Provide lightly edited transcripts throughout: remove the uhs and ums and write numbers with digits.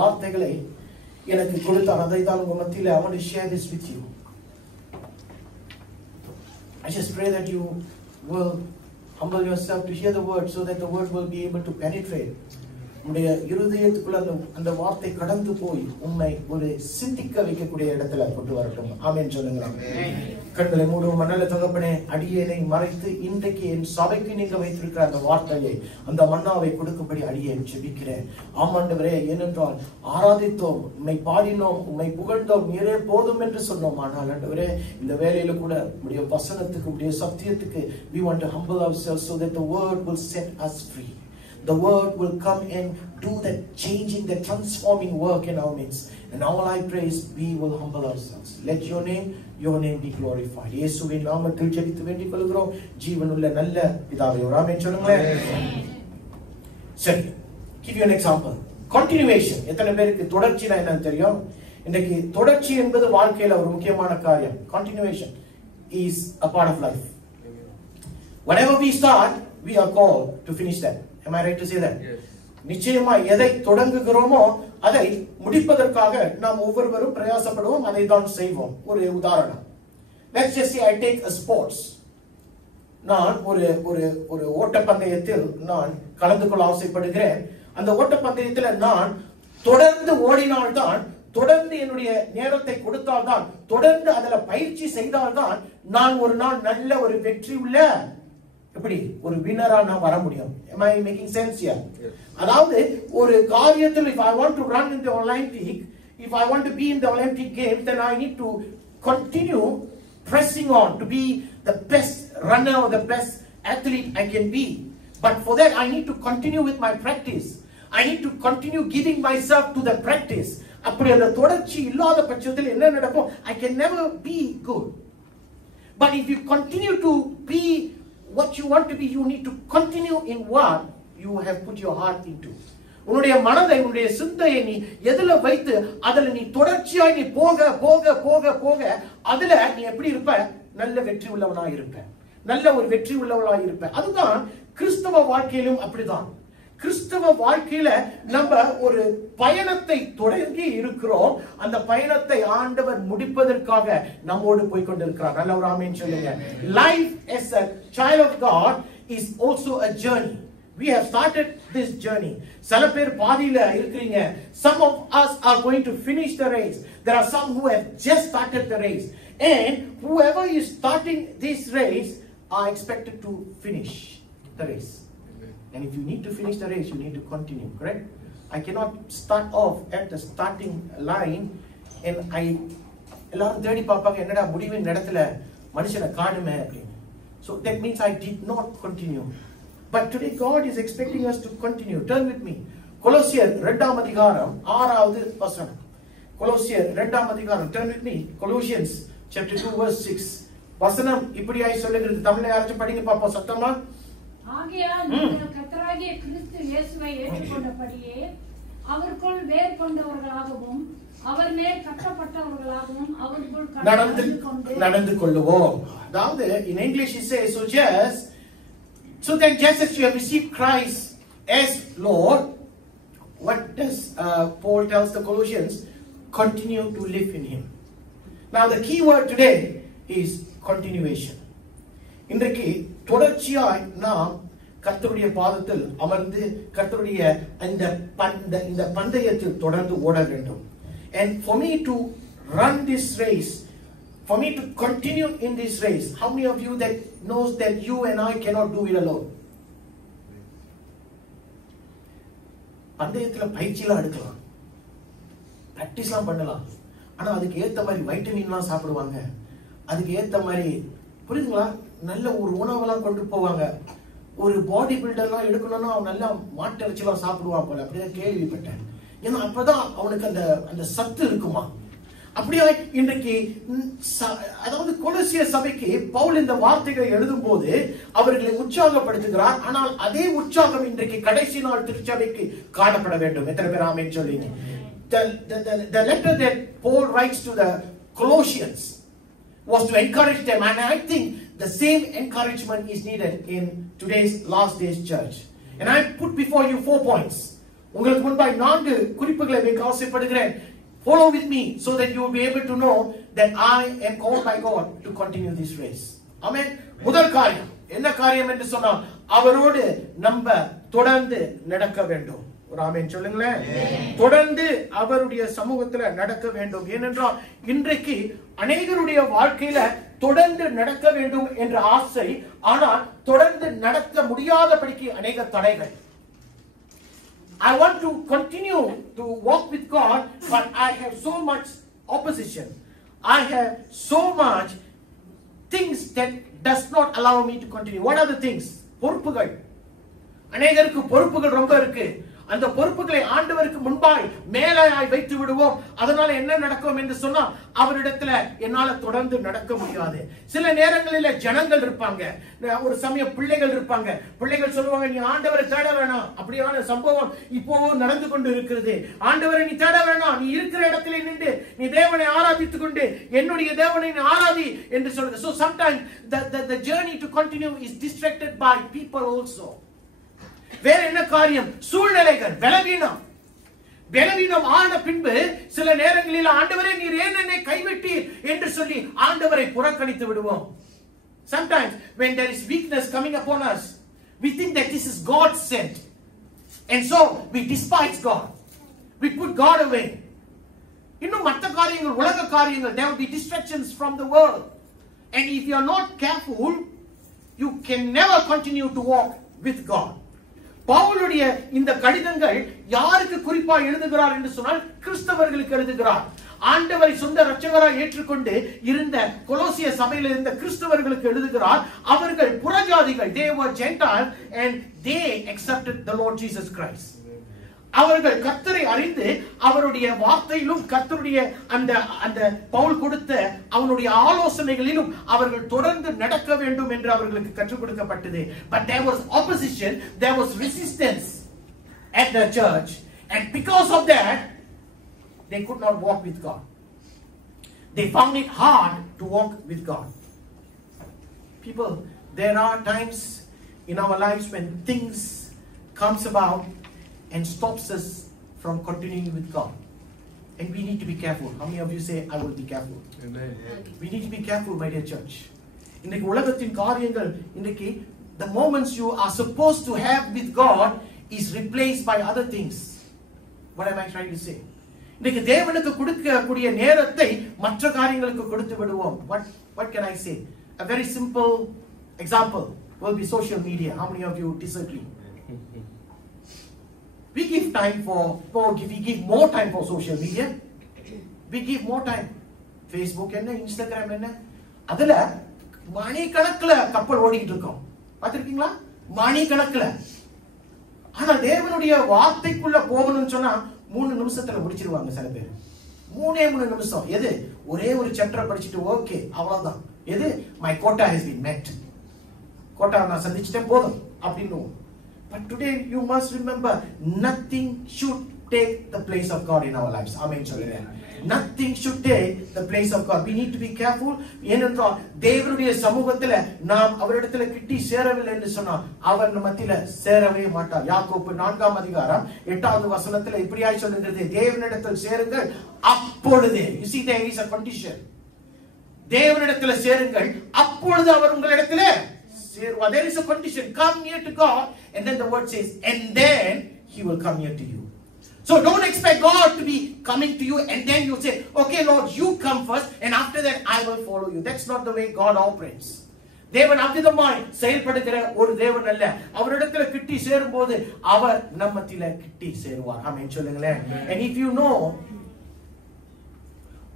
வார்த்தைகளை எனக்கு கொடுத்தார். அதை தான் உங்க மத்தியில I want to share this with you. I just pray that you will humble yourself to hear the word so that the word will be able to penetrate. உங்களுடைய இருதயத்துக்குள்ள அந்த வார்த்தை கடந்து போய் உண்மை ஒரு சிந்திக்க வைக்கக்கூடிய இடத்துல கொண்டு வரட்டும். ஆமென் சொல்லுங்க. கண்களை மூடும். மன்னல தகப்பனே, அடியேனை மறைத்து இன்றைக்கு என் சபைக்கு நீங்க வைத்திருக்கிற அந்த வார்த்தையை, அந்த மன்னாவை கொடுக்கும்படி அடியேன் ஜெபிக்கிறேன். ஆமாண்டவரே, ஏனென்றால் ஆராதித்தோம், உம்மை பாடினோம், உம்மை புகழ்ந்தோம், நீரே போதும் என்று சொன்னோம். ஆனால் ஆண்டவரே, இந்த வேளையில கூட உம்முடைய வசனத்துக்கு, உம்முடைய சத்தியத்துக்கு we want to humble ourselves so that the word will set us free. The word will come and do that changing, that transforming work in our midst. And all I pray is we will humble ourselves. Let your name be glorified. இயேசுவின் நாமத்தில் ஜெபித்து வேண்டிக் கொள்கிறோம் ஜீவனுள்ள நல்ல பிதாவே. ஆமென் சொல்லுங்களேன். சரி, give you an example. Continuation. எத்தனை பேருக்கு தொடர்ச்சினா என்னன்னு தெரியும்? இன்னைக்கு தொடர்ச்சி என்பது வாழ்க்கையில ஒரு முக்கியமான காரியம். Continuation is a part of life. Whatever we start, we are called to finish that. Am I right to say that? Yes. நிச்சயமா எதை தொடங்குகிறோமோ அதை முடிப்பதற்காக நாம் ஒவ்வொருவரும் பிரயாசப்படுவோம், அதை தான் செய்வோம். ஒரு உதாரணம், let's just say I take a sports. நான் ஒரு ஓட்டப்பந்தயத்தில் நான் கலந்து கொள்ள ஆசைப்படுகிறேன். அந்த ஓட்டப்பந்தயத்தில் நான் தொடர்ந்து ஓடினால்தான், தொடர்ந்து என்னுடைய நேரத்தை கொடுத்தால்தான், தொடர்ந்து அதில் பயிற்சி செய்தால்தான் நான் ஒரு நாள் நல்ல ஒரு வெற்றி உள்ள எப்படி ஒரு வினரா நான் வர முடியும். Am I making sense here? Yes. அதாவது ஒரு காரியத்தில் if I want to run in the Olympic, if I want to be in the Olympic games, then I need to continue pressing on to be the best runner or the best athlete I can be. But for that I need to continue with my practice. I need to continue giving myself to the practice. அப்படி அந்த தொடர்ச்சி இல்லாத பட்சத்தில் என்ன நடக்கும்? I can never be good. But if you continue to be what you want to be, you need to continue in what you have put your heart into. உன்னுடைய மனதை, உன்னுடைய சிந்தையை நீ எதுல வைத்து அதுல நீ தொடர்ச்சியாய் நீ போக போக போக போக அதுல நீ எப்படி இருப்ப? நல்ல வெற்றி உள்ளவனாய் இருப்ப, நல்ல ஒரு வெற்றி உள்ளவனாய் இருப்ப. அதுதான் கிறிஸ்தவ வாழ்க்கையிலும் அப்படிதான். கிறிஸ்தவ வாழ்க்கையில நம்ம ஒரு பயணத்தை தொடங்கி இருக்கிறோம். அந்த பயணத்தை ஆண்டவர் முடிப்பதற்காக நம்மோடு போய் கொண்டிருக்கிறார். நல்ல ஒரு ஆமென் சொல்லுங்க. Life as a child of God is also a journey. We have started this journey. சில பேர் பாதியில இருக்கிறீங்க. Some of us are going to finish the race. There are some who have just started the race. And whoever is starting this race are expected to finish the race. And if you need to finish the race, you need to continue, correct? I cannot start off at the starting line and எல்லாரும் தேடி பார்ப்பாங்க, என்னடா முடிவின் இடத்துல மனுஷனை காணுமே அப்படின்னு. So that means I did not continue. But today God is expecting us to continue. Turn with me. கொலோசியர் 2ஆம் அதிகாரம் 6வது வசனம். கொலோசியர் 2ஆம் அதிகாரம். Turn with me. Colossians chapter 2 verse 6. வசனம் இப்படியாய் சொல்லுகிறது. தமிழ்ல யாராச்சும் படிங்க பாப்போம் சத்தமா. ஆகையால் நீங்கள் கர்த்தராகிய கிறிஸ்து இயேசுவை ஏற்றுக்கொண்டபடியே அவருக்குள் வேர் கொண்டவர்களாகவும் அவர் மேல் கட்டப்பட்டவர்களாகவும் அவருக்குள் நடந்து கொள்ளுவோம். அதாவது in English it says so that just as you have received Christ as Lord, what does Paul tells the Colossians? Continue to live in him. Now the key word today is continuation. இன்றைக்கு தொடர்ச்சியாய் நாம் கர்த்தருடைய பாதத்தில் அமர்ந்து கர்த்தருடைய இந்த பந்தயத்தில் தொடர்ந்து ஓட வேண்டும். And for me to run this race, for me to continue in this race, how many of you that knows that you and I cannot do it alone? பந்தயத்துல பயிற்சியெல்லாம் எடுக்கலாம், பிராக்டிஸ்லாம் பண்ணலாம். ஆனா அதுக்கு ஏத்த மாதிரி வைட்டமின்லாம் சாப்பிடுவாங்க, அதுக்கு ஏத்த மாதிரி புரியுதுங்களா, நல்ல ஒரு உணவெல்லாம் கொண்டு போவாங்க. ஒரு பாடி பில்டர்லாம் எடுக்கணும்னா அவன் நல்லா மாட்டிறைச்சிலாம் சாப்பிடுவான் போல, அப்படிதான் கேள்விப்பட்டேன். ஏன்னா அப்பதான் அவனுக்கு அந்த சத்து இருக்குமா. அப்படியே இன்றைக்கு அதாவது கொலோசிய சபைக்கு பவுல் இந்த வார்த்தைகளை எழுதும் போது அவர்களை உற்சாகப்படுத்துகிறார். ஆனால் அதே உற்சாகம் இன்றைக்கு கடைசி நாள் திருச்சபைக்கு காணப்பட வேண்டும். எத்தனை பேர் ஆமென் சொல்றீங்க? The letter that Paul writes to the Colossians was to encourage them, and I think the same encouragement is needed in today's last days church. And I put before you 4 points. உங்களுக்கு முன்பாய் 4 குறிப்புகளை வைக்க ஆசைப்படுகிறேன். Follow with me so that you will be able to know that I am called by God to continue this race. Amen. முதல் காரியம் என்ன காரியம் என்று சொன்னால் அவரோடு நம்ம தொடர்ந்து நடக்க வேண்டும். ஒரு ஆமென் சொல்லுங்களேன். தொடர்ந்து அவருடைய சமூகத்துல நடக்க வேண்டும். ஏனென்றால் இன்றைக்கு அநேகருடைய வாழ்க்கையில தொடர்ந்து நடக்க வேண்டும் என்ற ஆசை, ஆனால் தொடர்ந்து நடக்க முடியாதபடிக்கு அநேக தடைகள். I want to continue to walk with God, but I have so much opposition. I have so much things that does not allow me to continue. What are the things? பொறுப்புகள். அநேகருக்கு பொறுப்புகள் ரொம்ப இருக்கு. அந்த பொறுப்புகளை ஆண்டவருக்கு முன்பாய் மேலாய் வைத்து விடுவோம். அதனால என்ன நடக்கும் என்று சொன்னா அவரிடத்துல என்னால தொடர்ந்து நடக்க முடியாது. சில நேரங்களில ஜனங்கள் இருப்பாங்க, ஒரு சமயம் பிள்ளைகள் இருப்பாங்க. பிள்ளைகள் சொல்லுவாங்க, நீ ஆண்டவரை தேட வேணாம். அப்படியான சம்பவம் இப்போ நடந்து கொண்டு இருக்கிறது. ஆண்டவரை நீ தேட வேணாம், நீ இருக்கிற இடத்துல நின்று நீ தேவனை ஆராதித்துக் கொண்டு என்னுடைய தேவனை ஆராதி என்று சொல்லுங்க. So sometimes the journey to continue is distracted by people also. வேற என்ன காரியம்? சூழ்நிலைகள், பலவீனம் ஆன பின்பு சில நேரங்களில் ஆண்டவரே நீர் ஏன் என்னை கைவிட்டீர் என்று சொல்லி ஆண்டவரை புறக்கணித்து விடுவோம். Sometimes when there is weakness coming upon us, we think that this is God sent, and so we despise God, we put God away. இன்னும் மற்ற காரியங்கள், உலக காரியங்கள், there will be distractions from the world, and if you are not careful, you can never continue to walk with God. பவுலுடைய இந்த கடிதங்கள் யாருக்கு குறிப்பா எழுதுகிறார் என்று சொன்னால் கிறிஸ்தவர்களுக்கு எழுதுகிறார். ஆண்டவரை சொந்த இரட்சகராய் ஏற்றுக்கொண்டு இருந்த கொலோசிய சபையில் இருந்த கிறிஸ்தவர்களுக்கு எழுதுகிறார். அவர்கள் புறஜாதிகள், they were Gentiles and they accepted the Lord Jesus Christ. அவர்கள் கர்த்தரை அறிந்து அவருடைய வார்த்தையிலும் கர்த்தருடைய அந்த பவுல் கொடுத்த அவனுடைய ஆலோசனைகளிலும் அவர்கள் தொடர்ந்து நடக்க வேண்டும் என்று அவர்களுக்கு கற்றுக் கொடுக்கப்பட்டது. But there was opposition, there was resistance at the church, and because of that they could not walk with God. They found it hard to walk with God. People, there are times in our lives when things comes about and stops us from continuing with God, and we need to be careful. How many of you say I will be careful? Amen. We need to be careful, my dear church. இன்னைக்கு உலகத்தின் காரியங்கள், இன்னைக்கு the moments you are supposed to have with God is replaced by other things. What am I trying to say? இன்னைக்கு தேவனுக்கு கொடுக்கக்கூடிய நேரத்தை மற்ற காரியங்களுக்கு கொடுத்து விடுவோம். What can I say? A very simple example will be social media. How many of you disagree? We give time we give more time for social media. We give more time. Facebook என்ன, Instagram என்ன, அதுல மணி கணக்குல கப்பல் ஓடிக்கிட்டு இருக்கோம். பார்த்திருக்கீங்களா? மணி கணக்குல. ஆனா தேவனுடைய வார்த்தைக்குள்ள போகணும்னு சொன்னா 3 நிமிஷத்துல முடிச்சிருவாங்க சில பேர். 3 நிமிஷம். எது? ஒரே ஒரு சாப்டர் படிச்சிட்டு ஓகே அவ்வளவுதான். எது? my quota has been met. Quota நான் சந்திச்சிட்டேன் போதும் அப்படின்னு. But today you must remember, nothing should take the place of God in our lives. Amen. Nothing should take the place of God. We need to be careful. ஏனென்றால் தேவனுடைய சமூகத்துல நாம் அவரிடத்துல கிட்டி சேரவில்லை என்று சொன்னால் அவர் நம்ம மத்தியில சேரவே மாட்டார். யாக்கோபு 4ஆம் அதிகாரம் 8வது வசனத்துல இப்படியாய் சொல்லுகிறது, தேவனிடத்தில் சேருங்கள் அப்பொழுது. You see, there is a condition. தேவனிடத்துல சேருங்கள் அப்பொழுது அவர் உங்களிடத்துல சேருவார். There is a condition. Come near to God, and then the word says, and then He will come near to you. So don't expect God to be coming to you and then you say, okay Lord, you come first, and after that I will follow you. That's not the way God operates. தேவன் அவ்விதமாய் செயல்படுகிற ஒரு தேவன் அல்ல. அவரிடத்துல கிட்டி சேரும்போது அவர் நம்மத்தில கிட்டி சேருவார். ஆமென் சொல்லுங்களேன். And if you know,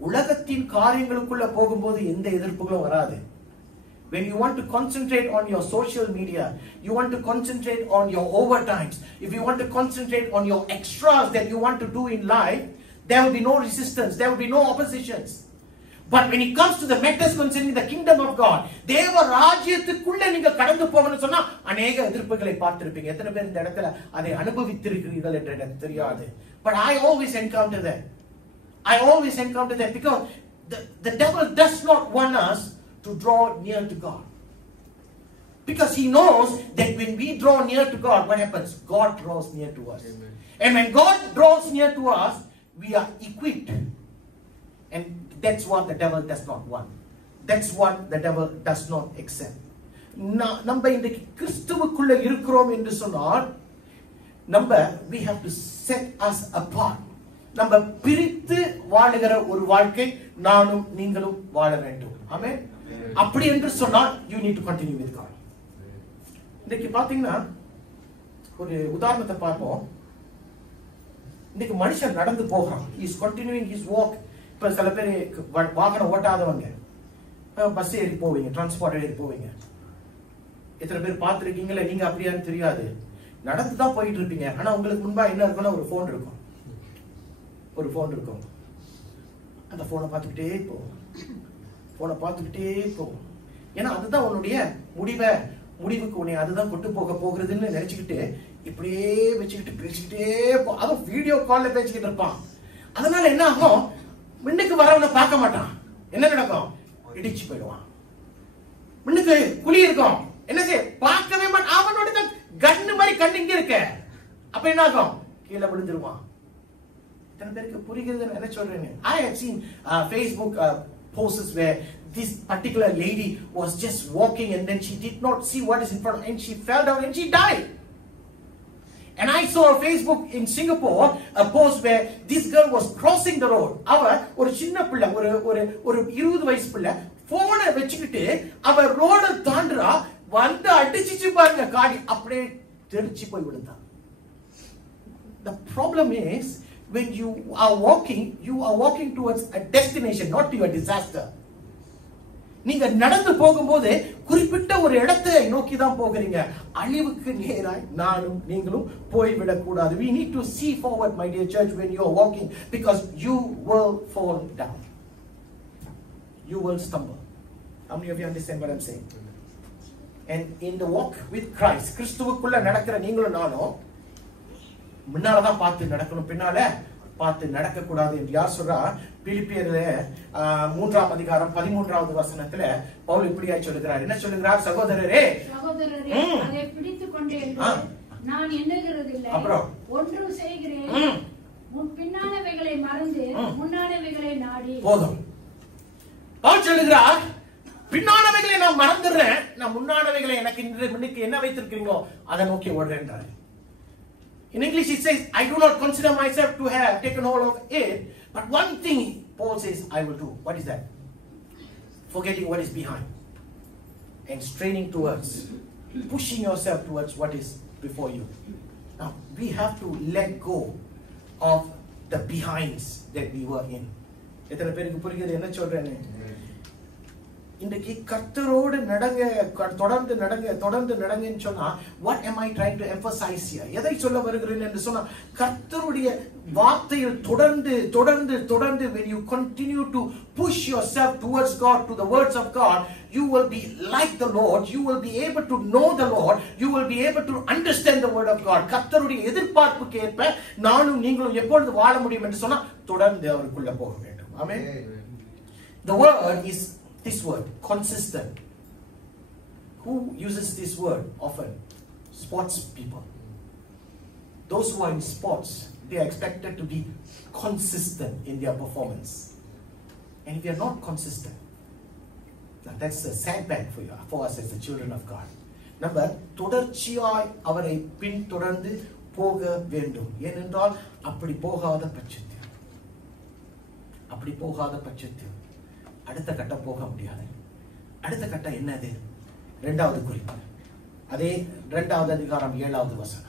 உலகத்தின் காரியங்களுக்குள்ள போகும்போது எந்த எதிர்ப்புகளும் வராது. When you want to concentrate on your social media, you want to concentrate on your overtimes, if you want to concentrate on your extras that you want to do in life, there will be no resistance, there will be no oppositions. But when it comes to the matters concerning the kingdom of God, தேவ ராஜ்யத்துக்குள்ள நீங்க கடந்து போகணும்னு சொன்னா अनेक எதிர்ப்புகளை பார்த்திருப்பீங்க. எத்தனை பேர் இந்த இடத்துல அதை அனுபவித்திருக்கிறீர்கள் என்று எனக்கு தெரியாது. But I always encounter that. Because the devil does not want us to draw near to God. Because he knows that when we draw near to God, what happens? God draws near to us. Amen. And when God draws near to us, we are equipped. And that's what the devil does not want. That's what the devil does not accept. நம்ம இன்றைக்கு கிறிஸ்துவுக்குள்ள இருக்கிறோம் என்று சொன்னால் we have to set us apart. நம்ம பிரித்து வாழுகிற ஒரு வாழ்க்கை நானும் நீங்களும் வாழ வேண்டும். ஆமென். அப்படி என்று சொன்னால் you need to continue with God. இன்னைக்கு பாத்தீங்கன்னா ஒரு உதாரணத்தை பார்ப்போம். இன்னைக்கு மனுஷன் நடந்து போகிறான். he is continuing his walk. இப்ப சில பேர் வாகனம் ஓட்டாதவங்க பஸ் ஏறி போவீங்க, டிரான்ஸ்போர்ட் ஏறி போவீங்க. எத்தனை பேர் பார்த்துருக்கீங்களா? நீங்க அப்படியான்னு தெரியாது. நடந்து தான் போயிட்டு இருப்பீங்க. ஆனா உங்களுக்கு முன்பா என்ன இருக்குன்னா ஒரு போன் இருக்கும். ஒரு போன் இருக்கும். அந்த போனை பார்த்துக்கிட்டே போகும். போனை பார்த்துக்கிட்டே போகும். ஏன்னா அதுதான் உன்னுடைய முடிவுக்கு உன்னை அதுதான் கொண்டு போகிறதுன்னு நினைச்சுக்கிட்டு இப்படியே வச்சுக்கிட்டு பேசிக்கிட்டே அதுவும் வீடியோ கால்ல பேசிக்கிட்டு இருப்பான். அதனால என்ன ஆகும்? முன்னுக்கு வரவனை பார்க்க மாட்டான். என்ன நடக்கும்? இடிச்சு போயிடுவான். முன்னுக்கு குழி இருக்கும். என்ன செய்ய? பார்க்கவே மாட்டான். அவனோட கண்ணு மாதிரி கண்ணு இங்க இருக்க. அப்ப என்ன ஆகும்? கீழே விழுந்துருவான். இத்தனை பேருக்கு புரிகிறது என்ன சொல்றேன்னு. I have seen Facebook posts where this particular lady was just walking and then she did not see what is in front and she fell down and she died. And I saw on Facebook in Singapore a post where this girl was crossing the road. அவ ஒரு சின்ன பிள்ளை, ஒரு 20 வயசு பிள்ளை போனை வச்சுக்கிட்டு அவ ரோட தாண்டுறா. வந்து அடிச்சிச்சு பாருங்க, காடி அப்படியே தெரிச்சு போய் விழுந்தா. The problem is when you are walking towards a destination, not to your disaster. நீங்க நடந்து போகும்போது குறிப்பிட்ட ஒரு இடத்தை நோக்கி தான் போகிறீங்க. அழிவுக்கு நேராய் நானும் நீங்களும் போய்விடக் கூடாது. We need to see forward, my dear church, when you are walking, because you will fall down. You will stumble. How many of you understand what I'm saying? And in the walk with Christ, கிறிஸ்துவுக்குள்ள நடக்கிற நீங்களும் நானும் முன்னாலதான் பார்த்து நடக்கணும், பின்னால பார்த்து நடக்க கூடாது என்று யார் சொல்றா? பிலிப்பியர்ல 3ஆம் அதிகாரம் 13வது வசனத்துல பவுல் இப்படியாய் சொல்லுகிறார். என்ன சொல்லுகிறார்? சகோதரரே அதை பிடித்துக் கொண்டே நான் எண்ணுகிறதில்லை, ஒன்றும் செய்கிறேன், உன் பின்னானவைகளை மறந்து முன்னானவைகளை நாடி. போதும். பவுல் சொல்லுகிறார், பின்னானவைகளை நான் மறந்துடுறேன், நான் முன்னானவைகளை எனக்கு இன்னைக்கு என்ன வைத்திருக்கீங்களோ அதை நோக்கி ஓடுறேன். In English it says, I do not consider myself to have taken hold of it, but one thing Paul says I will do. What is that? Forgetting what is behind and straining towards, pushing yourself towards what is before you. Now we have to let go of the behinds that we were in. எத்தனை பேருக்கு புரியுது என்ன சொல்றேன்னு? இன்றைக்கு கர்த்தரோடு நடங்க, தொடர்ந்து நடங்கன்னு சொன்னா what am I trying to emphasize here? எதை சொல்ல வருகிறேன் என்று சொன்னா கர்த்தருடைய வார்த்தையில் தொடர்ந்து when you continue to push yourself towards God, to the words of God, you will be like the Lord, you will be able to know the Lord, you will be able to understand the word of God. கர்த்தருடைய எதிர்பார்ப்புக்கு ஏற்ப நானும் நீங்களும் எப்பொழுது வாழ முடியும் என்று சொன்னா தொடர்ந்து அவருக்குள்ள போக வேண்டும். ஆமென். The word is this word, consistent. Who uses this word often? Sports people. Those who are in sports, they are expected to be consistent in their performance. And if you are not consistent, now that's a setback for us as the children of God. Number, தொடர்ச்சியாய் அவரை பின்தொடர்ந்து போக வேண்டும். ஏனென்றால் அப்படி போகாத பட்சத்தில் அடுத்த கட்டம் போக முடியாது. அடுத்த கட்டம் என்னது? 2வது குறிப்பு. அதே 2வது அதிகாரம் 7வது வசனம்.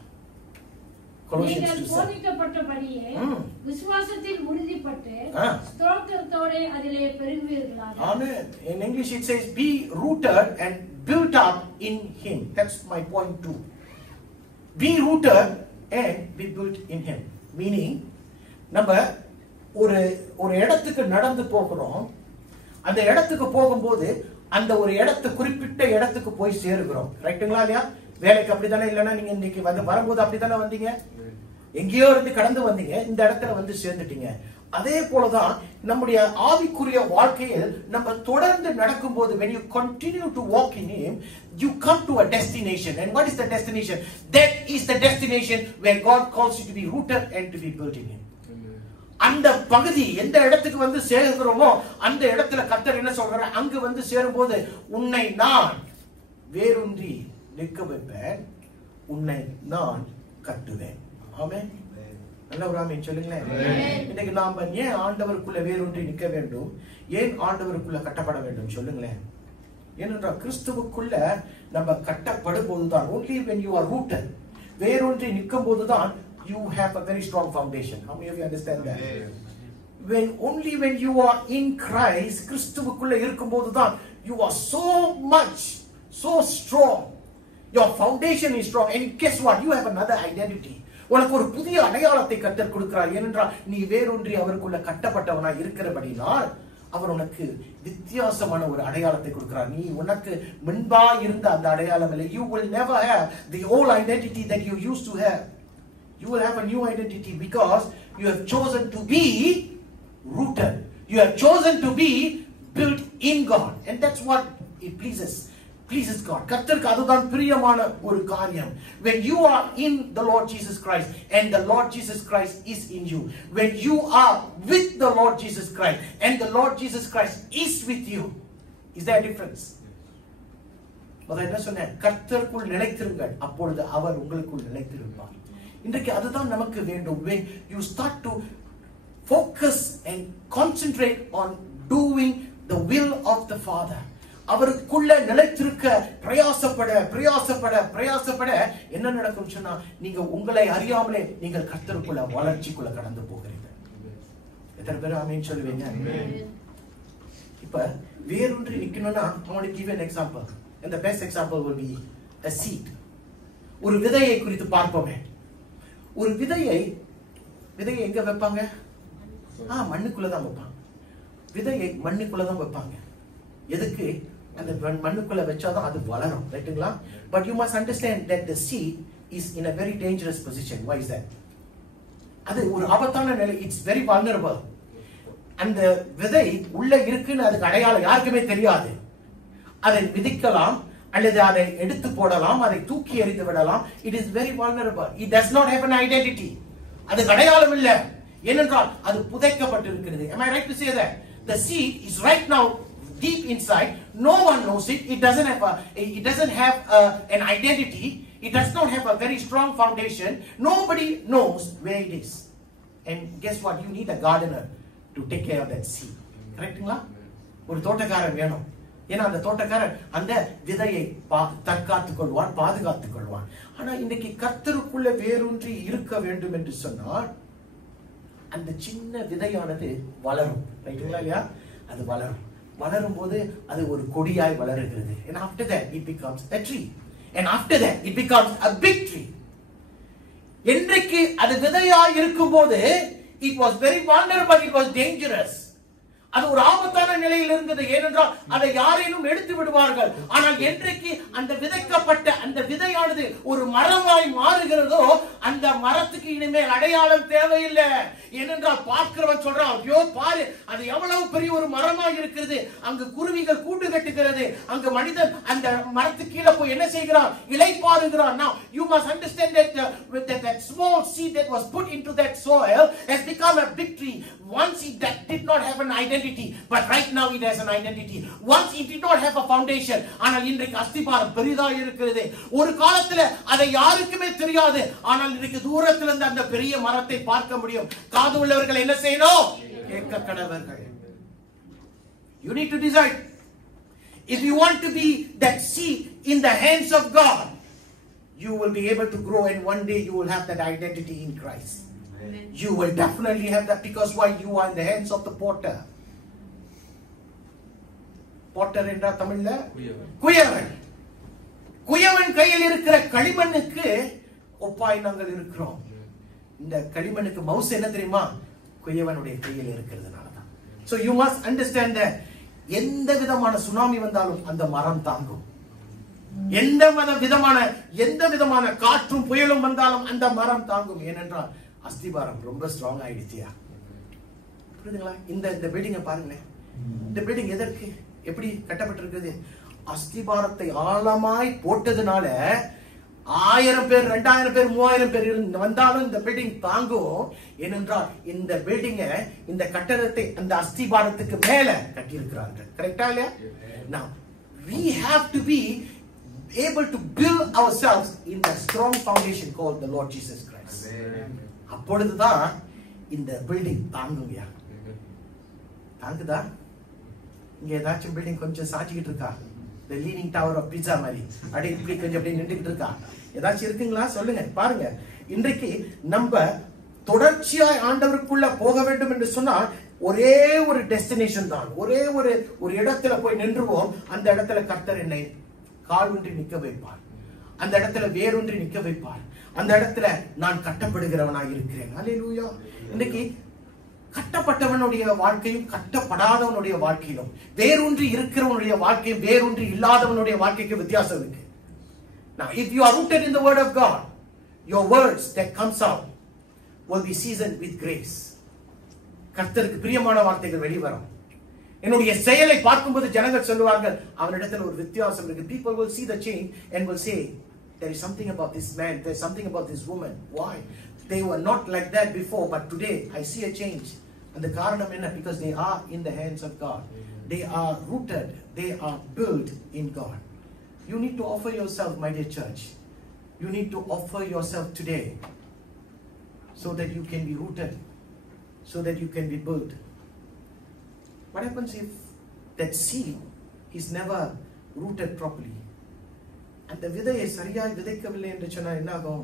நீங்கள் போதிக்கப்பட்டபடியே விசுவாசத்தில் உறுதிப்பட்டு ஸ்தோத்திரத்தோடே அதிலே பெருகுவீர்களாக. Amen. In English it says be rooted and built up in him. That's my point too. Be rooted and be built in him. Meaning நம்ம ஒரு இடத்துக்கு நடந்து போகிறோம். அந்த இடத்துக்கு போகும்போது அந்த ஒரு குறிப்பிட்ட இடத்துக்கு போய் சேருகிறோம். ரைட்டுங்களா இல்லையா? வேலைக்கு அப்படித்தானே? இல்லைன்னா நீங்க இன்னைக்கு வரும்போது அப்படித்தானே வந்தீங்க? எங்கேயோ இருந்து கடந்து வந்தீங்க, இந்த இடத்துல வந்து சேர்ந்துட்டீங்க. அதே போலதான் நம்முடைய ஆவிக்குரிய வாழ்க்கையில் நம்ம தொடர்ந்து நடக்கும்போது, when you continue to walk in him, you come to a destination. And what is the destination? That is the destination where God calls you to be rooted and to be built in him. அந்த பகுதி எந்த இடத்துக்கு வந்து சேர்கிறோமோ அந்த இடத்துல கர்த்தர் என்ன சொல்றாரு, அங்கு வந்து சேரும்போது உன்னை நான் வேரூன்றி நிற்க வைப்பேன், உன்னை நான் கட்டுவேன். ஆமென். நல்ல ஒரு ஆமென் சொல்லுங்களேன். இன்னைக்கு நாம ஏன் ஆண்டவருக்குள்ள வேரூன்றி நிற்க வேண்டும், ஏன் ஆண்டவருக்குள்ள கட்டப்பட வேண்டும் சொல்லுங்களேன். ஏனென்றால் கிறிஸ்துவுக்குள்ள நம்ம கட்டப்படும் போதுதான், only when you are rooted, வேரூன்றி நிற்கும் போதுதான் you have a very strong foundation. How many of you understand that? Only when you are in Christ, கிறிஸ்துவுக்குள்ள இருக்கும்போதுதான் you are so strong. Your foundation is strong. And guess what? You have another identity. உனக்கு ஒரு புதிய அடையாளத்தை கர்த்தர் கொடுக்கிறார். ஏனென்றால் நீ வேரூன்றி அவருக்குள்ள கட்டப்பட்டவனாய் இருக்கிறபடினால் அவர் உனக்கு வித்தியாசமான ஒரு அடையாளத்தை கொடுக்கிறார். நீ உனக்கு முன்பா இருந்த அந்த அடையாளம் இல்லை. You will never have the old identity that you used to have. You will have a new identity because you have chosen to be rooted. You have chosen to be built in God. And that's what it pleases God. கர்த்தருக்கு அதுதான் பிரியமான ஒரு காரியம். When you are in the Lord Jesus Christ and the Lord Jesus Christ is in you, when you are with the Lord Jesus Christ and the Lord Jesus Christ is with you, is there a difference? அத என்ன சொன்னேன், கர்த்தருக்குள் நிலைத்திருங்கள், அப்பொழுது அவர் உங்களுக்குள் நிலைத்திருப்பார். இன்றைக்கு அதுதான் நமக்கு வேண்டும். When you start to focus and concentrate on doing the will of the Father, அவருக்குள்ள நிலைத்திருக்க பிரயாசப்பட என்ன நடக்கும் சொன்னா, நீங்க உங்களை அறியாமலே நீங்கள் கர்த்தருக்குள்ள வளர்ச்சிக்குள்ள கடந்து போகிறீர்கள். எத்தனை பேர் ஆமென் சொல்லுவீங்க? இப்ப வேரூன்றி நிக்கணும்னா, I want to give you an example, and the best example will be a seed. ஒரு விதையை குறித்து பார்ப்போமே. ஒரு விதையை எங்க வைப்பாங்க? மண்ணுக்குள்ளதான் வைப்பாங்க. விதையை மண்ணுக்குள்ளதான் வைப்பாங்க. எதுக்கு? அந்த மண்ணுக்குள்ள வச்சாதான் அது வளரும். ரைட்டுங்களா? But you must understand that the seed is in a very dangerous position. Why is that? அது ஒரு ஆபத்தான நிலை. It's very vulnerable. அந்த விதை உள்ள இருக்குன்னு அதுக்கு அடையாளம் யாருக்குமே தெரியாது. அதை விதிக்கலாம் அல்லது அதை எடுத்து போடலாம், அதை தூக்கி எறிந்து விடலாம். It is very vulnerable. It does not have an identity. அது அடையாளம் இல்ல. ஏனென்றால் அது புதைக்கப்பட்டிருக்கிறது. Am I right to say that? The seed is right now deep inside. No one knows it. It doesn't have an identity. It does not have a very strong foundation. Nobody knows where it is. And guess what? You need a gardener to take care of that seed. Correctங்களா? ஒரு தோட்டக்காரன் வேணும். ஏன்னா அந்த தோட்டக்காரன் அந்த விதையை தற்காத்துக் கொள்வான், பாதுகாத்துக் கொள்வான். ஆனா இன்னைக்கு கர்த்தருக்குள்ள வேரூன்றி இருக்க வேண்டும் என்று சொன்னால் அந்த சின்ன விதையானது வளரும். ரைட்டுங்களா இல்லையா? அது வளரும் போது அது ஒரு கொடியாய் வளருகிறது. And after that it becomes a tree. And after that it becomes a big tree. என்றைக்கு அது விதையாய் இருக்கும்போது it was very vulnerable, it was dangerous. அது ஒரு ஆபத்தான நிலையில் இருந்தது. ஏனென்றால் அதை யாரேனும் எடுத்து விடுவார்கள். ஆனால் என்றைக்கு அந்த விதைக்கப்பட்ட அந்த விதையானது ஒரு மரமாய் மாறுகிறதோ அந்த மரத்துக்கு இனிமேல் அடையாளம் தேவையில்லை. ஏனென்றால் பார்க்கிறவன் சொல்றான், ஐயோ பாரு, அது எவ்வளவு பெரிய ஒரு மரமாய் இருக்கிறது, அங்கு குருவிகள் கூட்டு கட்டுகிறது, அங்கு மனிதன் அந்த மரத்துக்கு கீழே போய் என்ன செய்கிறான், இளைப்பாறுகிறான். Now you must understand that small seed that was put into that soil has become a big tree. Once it did not have an identity, but right now it has an identity. Once it did not have a foundation, ஆனால் இன்றைக்கு அஸ்திபாரம் பெரிதாக இருக்கிறது. ஒரு காலத்துல அதை யாருக்குமே தெரியாது, ஆனால் இன்றைக்கு தூரத்துல இருந்து அந்த பெரிய மரத்தை பார்க்க முடியும். காது உள்ளவர்கள் என்ன செய்யணும்? கேட்க கடவர்கள். You need to decide. If you want to be that seed in the hands of God, you will be able to grow, and one day you will have that identity in Christ. Amen. You will definitely have that, because why? You are in the hands of the potter. Potter என்ற தமிழ்ல குயவன். குயவன் கையில் இருக்கிற களிமண்ணுக்கு ஒப்பாய் நாங்கள் இருக்கிறோம். இந்த களிமண்ணுக்கு mouse என்ன தெரியுமா? குயவனுடைய கையில் இருக்கிறதுனாலதான். So you must understand that எந்த விதமான சுனாமி வந்தாலும் அந்த மரம் தாங்கும். எந்த விதமான காற்றும் புயலும் வந்தாலும் அந்த மரம் தாங்கும். ஏனென்றால் அஸ்திபாரம் ரொம்ப ஸ்ட்ராங் ஆயிடுச்சியா. புரியுதுங்களா? இந்த பில்டிங்கை பாருங்களேன். இந்த பில்டிங் எதற்கு எப்படி கட்டப்பட்டிருக்குது? அஸ்திபாரத்தை ஆழமாய் போட்டதுனால 1000 பேர் 2000 பேர் 3000 பேர் வந்தாலும் இந்த பில்டிங் தாங்கும். ஏனென்றால் இந்த பில்டிங்கை, இந்த கட்டடத்தை அந்த அஸ்திபாரத்துக்கு மேல கட்டி இருக்கிறார்கள். கரெக்டா இல்லையா? Now we have to be able to build ourselves in the strong foundation called the Lord Jesus Christ. அப்பொழுதுதான் இந்த பில்டிங் தாங்குங்கயா. தாங்குதா? இங்க ஏதாச்சும் பில்டிங் கொஞ்சம் சாச்சிக்கிட்டு இருக்கா? The leaning tower of Pisa மாதிரி அடி இப்படி கொஞ்சம் அப்படி நின்றுட்டு இருக்கா? ஏதாச்சும் இருக்குங்களா? சொல்லுங்க. பாருங்க, இன்றைக்கு நம்ம தொடர்ச்சியாய் ஆண்டவருக்குள்ள போக வேண்டும் என்று சொன்னால் ஒரே ஒரு டெஸ்டினேஷன் தான். ஒரே ஒரு இடத்துல போய் நின்றுவோம். அந்த இடத்துல கர்த்தர் என்னை கால் ஒன்றி நிற்க வைப்பார். அந்த இடத்துல வேறொன்றி நிற்க வைப்பார். அந்த இடத்துல நான் கட்டப்படுகிறவனாக இருக்கிறேன். அல்லேலூயா. இன்னைக்கு கட்டப்பட்டவனுடைய வாழ்க்கையும் கட்டப்படாதவனுடைய வாழ்க்கையிலும், வேறொன்றி இருக்கிறவனுடைய வாழ்க்கையும் வேறொன்றி இல்லாதவனுடைய வாழ்க்கைக்கு வித்தியாசம் இருக்கு. Now, if you are rooted in the word of God, your words that comes out will be seasoned with grace. கர்த்தருக்கு பிரியமான வார்த்தைகள் வெளிவரும். என்னுடைய செயலை பார்க்கும்போது ஜனங்கள் சொல்லுவார்கள், அவனிடத்தில் ஒரு வித்தியாசம் இருக்கு. People will see the change and will say, there is something about this man, there is something about this woman. Why? They were not like that before, but today I see a change. And the karanam enna? Because they are in the hands of God. They are rooted, they are built in God. You need to offer yourself, my dear church. You need to offer yourself today so that you can be rooted, so that you can be built. What happens if that seed is never rooted properly? And the விதையை சரியாய் விதைக்கவில்லை என்று சொன்னால் என்ன ஆகும்?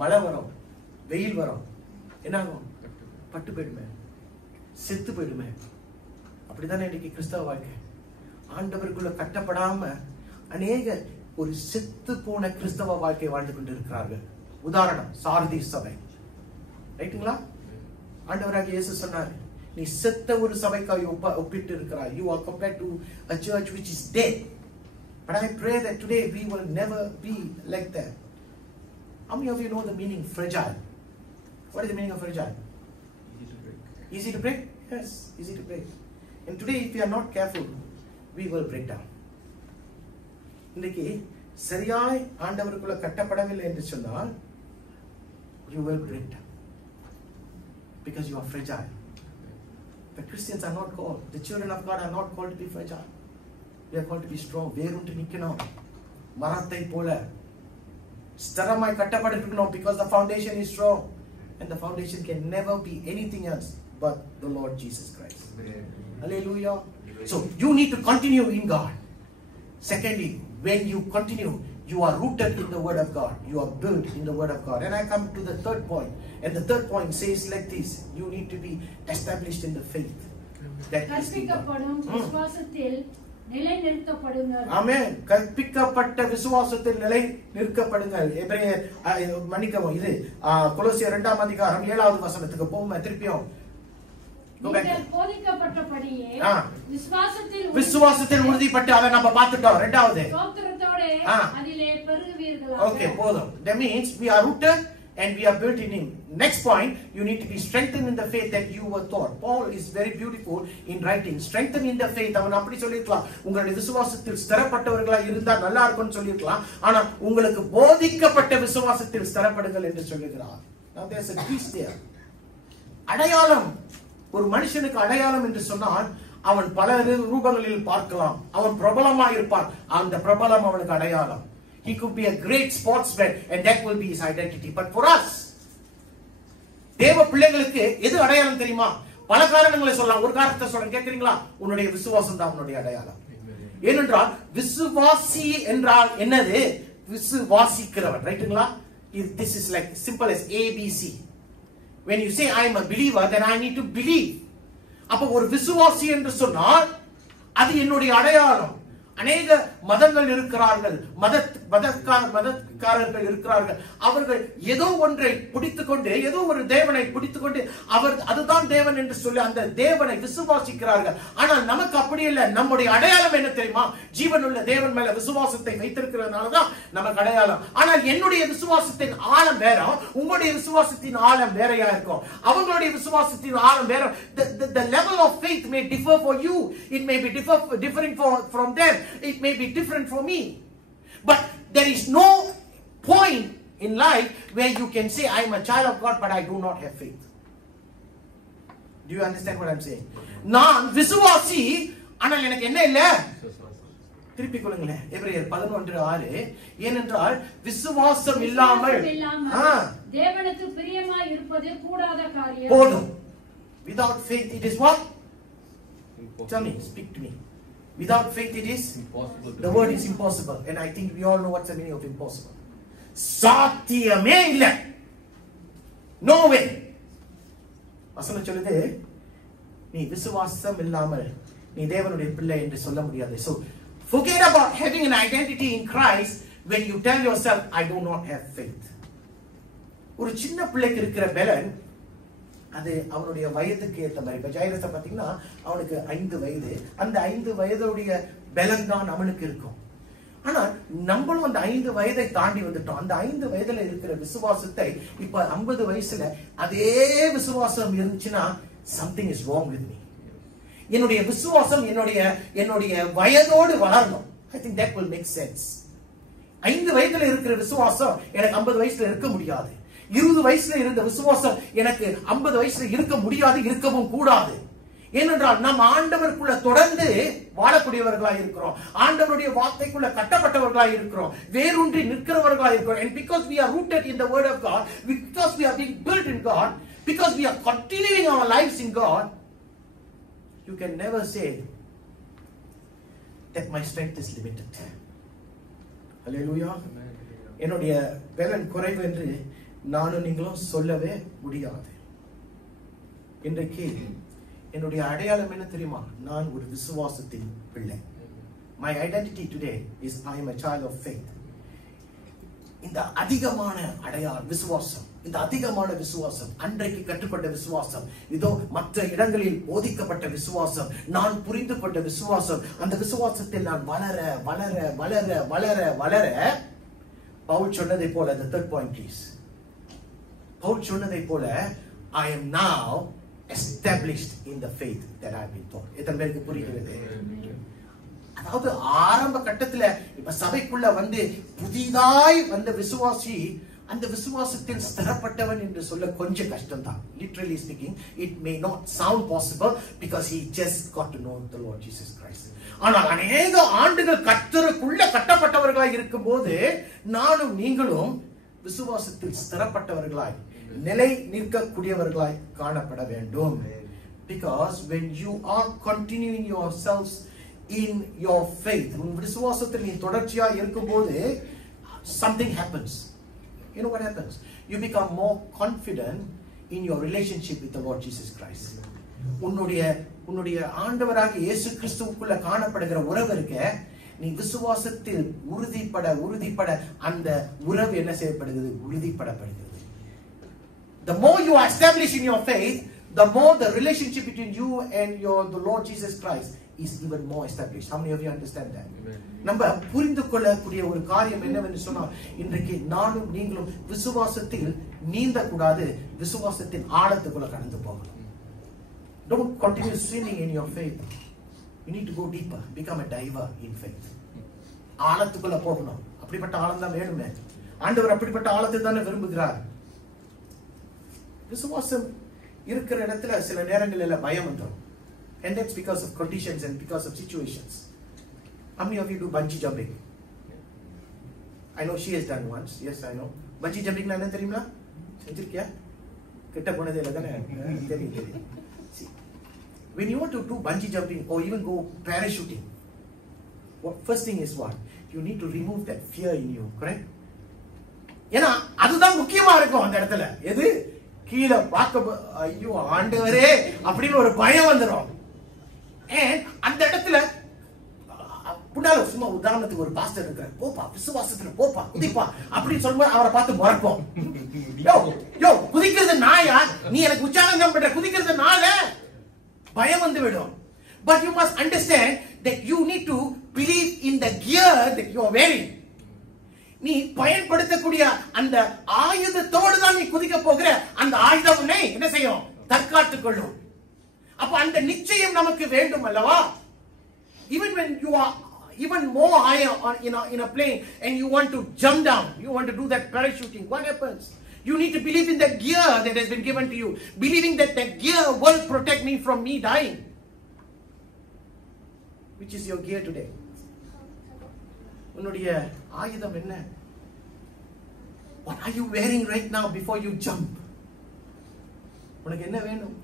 மழை வரும், வெயில் வரும், என்ன ஆகும்? பட்டு போயிடுமே, செத்து போயிடுமே. அப்படித்தானே இன்னைக்கு கிறிஸ்தவ வாழ்க்கை. ஆண்டவருக்குள்ள கட்டப்படாம அநேக ஒரு செத்து போன கிறிஸ்தவ வாழ்க்கை வாழ்ந்து கொண்டு இருக்கிறார்கள். உதாரணம் சாரதி சபை. ரைட்டுங்களா? ஆண்டவராகிய இயேசு சொன்னார், நீ செத்த ஒரு சபைக்காய் ஒப்பிட்டு இருக்கிறாய். You are compared to a church which is dead. But I pray that today we will never be like that. How many of you know the meaning fragile? What is the meaning of fragile? Easy to break. Easy to break? Yes, easy to break. And today if we are not careful, we will break down. இன்னைக்கு சரியாய் ஆண்டவருக்குள்ள கட்டப்படவில்லை என்று சொன்னால் you will break down because you are fragile. But Christians are not called, the children of God are not called to be fragile. We are called to be strong. வேறொன்று நிக்கணும், மரத்தை போல ஸ்திரமாய் கட்டப்பட்டிருக்கணும். Because the foundation is strong and the foundation can never be anything else but the Lord Jesus Christ. Hallelujah. So you need to continue in God. Secondly, when you continue, you are rooted in the word of God. You are built in the word of God. And I come to the third point. And the third point says like this: you need to be established in the faith. கற்பிக்கப்படும் விசுவாசத்தில் நிலைநிறுத்தப்படுங்கள். ஆமென். கற்பிக்கப்பட்ட விசுவாசத்தில் நிலை நிற்கப்படுங்கள். எபிரேயர் மன்னிக்கவும், இது கொலோசியர் 2ஆம் அதிகாரம் 7வது வசனத்துக்கு போவோம். திருப்பியும் நீங்கள் போதிக்கப்பட்டபடியே விசுவாசத்தில் உறுதிப்பட்டு அதை நம்ம பார்த்துட்டோம். இரண்டாவது ஸ்தோத்திரத்தோட அதிலே பெருகுவீர்களாக. Okay, போதும். That means we are rooted and we are built in Him. Next point, you need to be strengthened in the faith that you were taught. Paul is very beautiful in writing. Strengthen in the faith. அவன் அப்படி சொல்லிருக்கலாம், உங்களுடைய விசுவாசத்தில் ஸ்திரப்பட்டவர்களா இருந்தா நல்லா இருக்கும்னு சொல்லிருக்கலாம். ஆனா உங்களுக்கு போதிக்கப்பட்ட விசுவாசத்தில் ஸ்திரப்படுங்கள் என்று சொல்லுகிறார். Now there's a twist there. அடையாளம், ஒரு மனுஷனுக்கு அடையாளம் என்று சொன்னால் அவன் பல ரூபங்களில் பார்க்கலாம். அவன் பிரபலமா இருப்பான், அந்த பிரபலம் அவனுக்கு அடையாளம். He could be a great sportsman and that will be his identity. But for us, தேவ பிள்ளைகளுக்கு எது அடையாளம் தெரியுமா? பல காரணங்களை சொல்லலாம். ஒரு காரணத்தை சொல்றேன், கேட்கிறீங்களா? உன்னுடைய விசுவாசம் தான் உன்னுடைய அடையாளம். ஏனென்றால் விசுவாசி என்றால் என்னது? விசுவாசிக்கிறவன். ரைட்டுங்களா? This is like simple as ABC. When you say I am a believer, then I need to believe. அப்ப ஒரு விசுவாசி என்று சொன்னால் அது என்னுடைய அடையாளம். அநேக மதங்கள் இருக்கிறார்கள், மதக்காரர்கள் இருக்கிறார்கள். அவர்கள் ஏதோ ஒன்றை பிடித்துக்கொண்டு, ஏதோ ஒரு தேவனை பிடித்துக்கொண்டு அவர் அதுதான் தேவன் என்று சொல்லி அந்த தேவனை விசுவாசிக்கிறார்கள். ஆனால் நமக்கு அப்படி இல்லை. நம்முடைய அடையாளம் என்ன தெரியுமா? ஜீவனுள்ள தேவன் மேல விசுவாசத்தை வைத்திருக்கிறதுனாலதான் நமக்கு அடையாளம். ஆனால் என்னுடைய விசுவாசத்தின் ஆழம் வேற, உங்களுடைய விசுவாசத்தின் ஆழம் வேறையா இருக்கும். அவங்களுடைய விசுவாசத்தின் ஆழம் வேற. The level of faith may differ for you. It may be different from them. It may be different for me. But there is no point in life where you can say I am a child of God but I do not have faith. Do you understand what I am saying? நான் விசுவாசி ஆனால் எனக்கு என்ன இல்ல? திருப்பிக் கொள்ளுங்களேன். எபிரேயர் 11:6. ஏனென்றால் விசுவாசம் இல்லாமல் தேவனுக்கு பிரியமாய் இருப்பது கூடாத காரியம். போதும். Without faith it is what? Impossible. Tell me, speak to me. Without faith it is impossible. The word is impossible, and I think we all know what's the meaning of impossible. சாத்தியமே இல்ல. No way. வசனம் சொல்லுது, நீ விசுவாசம் இல்லாமல் நீ தேவனுடைய பிள்ளை என்று சொல்ல முடியாது. So forget about having an identity in Christ when you tell yourself I do not have faith. ஒரு சின்ன பிள்ளைக்கு இருக்கிற பலன் அது அவனுடைய வயதுக்கு ஏற்ற மாதிரி. இப்ப ஜெயரச பாத்தீங்கன்னா அவனுக்கு 5 வயது. அந்த 5 வயதுடைய பலன் தான் அவனுக்கு இருக்கும். ஆனா நம்மளும் அந்த 5 வயதை தாண்டி வந்துட்டோம். அந்த 5 வயதுல இருக்கிற விசுவாசத்தை இப்ப 50 வயசுல அதே விசுவாசம் இருந்துச்சுன்னா something is wrong with me. என்னுடைய விசுவாசம் என்னுடைய வயதோடு வளரணும். I think that will make sense. 5 வயதுல இருக்கிற விசுவாசம் எனக்கு 50 வயசுல இருக்க முடியாது. 20 வயசுல இருந்த விசுவாசம் எனக்கு 50 வயசுல இருக்க முடியாது, இருக்கவும் கூடாது. ஏனென்றால் நாம் ஆண்டவருக்குள்ள தொடர்ந்து வாழக்கூடியவர்களாய் இருக்கிறோம். ஆண்டவருடைய வார்த்தைக்குள்ள கட்டப்பட்டவர்களாய் இருக்கிறோம். வேரூன்றி நிற்கிறவர்களாய் இருக்கிறோம். And because we are rooted in the word of God, because we are being built in God, because we are continuing our lives in God, you can never say that my strength is limited. Hallelujah. என்னுடைய பலன் குறைவு என்று நானும் நீங்களும் சொல்லவே முடியாது. இன்றைக்கு என்னுடைய அடையாளம் என்ன தெரியுமா? நான் ஒரு விசுவாசத்தின் பிள்ளை. My identity today is I am a child of faith. இந்த அதிகமான அடையாளம் விசுவாசம், இந்த அதிகமான விசுவாசம், அன்றைக்கு கற்றுக்கொண்ட விசுவாசம், இதோ மற்ற இடங்களில் போதிக்கப்பட்ட விசுவாசம், நான் புரிந்து கொண்ட விசுவாசம், அந்த விசுவாசத்தில் நான் வளர வளர வளர வளர வளர பவுல் சொன்னதை போல, the third point please. Pavul சொன்னதை போல I am now established in the faith that I have been taught. எத்தனை பேருக்கு புரிகிறது? அதாவது ஆரம்ப கட்டத்துல இப்ப சபைக்குள்ள வந்து புதிதாய் வந்த விசுவாசி அந்த விசுவாசத்தில் ஸ்திரப்பட்டவன் என்று சொல்ல கொஞ்சம் கஷ்டம் தான். Literally speaking, it may not sound possible because he just got to know the Lord Jesus Christ. ஆனால் அநேக ஆண்டுகள் கர்த்தருக்குள்ள கட்டப்பட்டவர்களாய் இருக்கும்போது நானும் நீங்களும் விசுவாசத்தில் ஸ்திரப்பட்டவர்களாய் நிலை நிற்கக்கூடியவர்களாய் காணப்பட வேண்டும். Because when you are continuing yourselves in your faith, உன் விசுவாசத்தில் நீ தொடர்ச்சியா இருக்கும்போது something happens. You know what happens? You become more confident in your relationship with the Lord Jesus Christ. உன்னுடைய ஆண்டவராகிய இயேசு கிறிஸ்துவுக்குள்ள காணப்படுகிற உறவு இருக்க, நீ விசுவாசத்தில் உறுதிப்பட அந்த உறவு என்ன செய்யப்படுகிறது? உறுதிப்படப்படுகிறது. The more you are established in your faith, the more the relationship between you and the Lord Jesus Christ is even more established. How many of you understand that? நம்ம புரிந்து கொள்ளக்கூடிய ஒரு காரியம் என்னவென்று சொன்னால், இன்றைக்கு நானும் நீங்களும் விசுவாசத்தில் நீந்த கூடாது, விசுவாசத்தின் ஆழத்துக்குள்ள கடந்து போகணும். Don't continue swimming in your faith. You need to go deeper, become a diver in faith. ஆழத்துக்குள்ள போகணும். அப்படிப்பட்ட ஆழம் தான் வேணுமே. ஆண்டவர் அப்படிப்பட்ட ஆழத்தை தானே விரும்புகிறார். விசுவாசம் இருக்கிற இடத்துல சில நேரங்களில் பயம் வந்துடும். And that's because of conditions and because of situations. How many of you do bungee jumping? I know she has done once. Yes, I know. Bungee jumping na என்ன தெரியுமா? செஞ்சிருக்கியா? கிட்ட போனதே இல்ல தானே? தெரியும். See, when you want to do bungee jumping or even go parachuting, what first thing is what? You need to remove that fear in you, correct? ஏன்னா அதுதான் முக்கியமா இருக்கும் அந்த இடத்துல. எது? கீழே பார்க்க ஐயோ ஆண்டவரே அப்படின்னு ஒரு பயம் வந்துடும். அந்த இடத்துல புண்டால சும்மா உதாரணத்துக்கு ஒரு பாஸ்டர் இருக்கிறார், போப்பா விசுவாசத்துல போப்பா குதிப்பா அப்படின்னு சொல்லும்போது அவரை பார்த்து முறைப்போம். யோ யோ குதிக்கிறது நாயா, நீ எனக்கு உற்சாகம் பண்ற, குதிக்கிறது நாள பயம் வந்து விடும். But you must understand that you need to believe in the gear that you are wearing. நீ பயன்படுத்தக்கூடிய அந்த ஆயுதத்தோடு தான் நீ குதிக்க போகிற. அந்த ஆயுதம் உன்னை என்ன செய்யும்? தற்காத்துக் கொள்ளும். அப்ப அந்த நிச்சயம் நமக்கு வேண்டும் அல்லவா? Even when you are even more higher in a plane and you want to jump down, you want to do that parachuting, what happens? You need to believe in the gear that has been given to you, believing that that gear will protect me from me dying. Which is your gear today? உன்னுடைய ஆயுதம் என்ன? What are you wearing right now before you jump? உனக்கு என்ன வேணும்?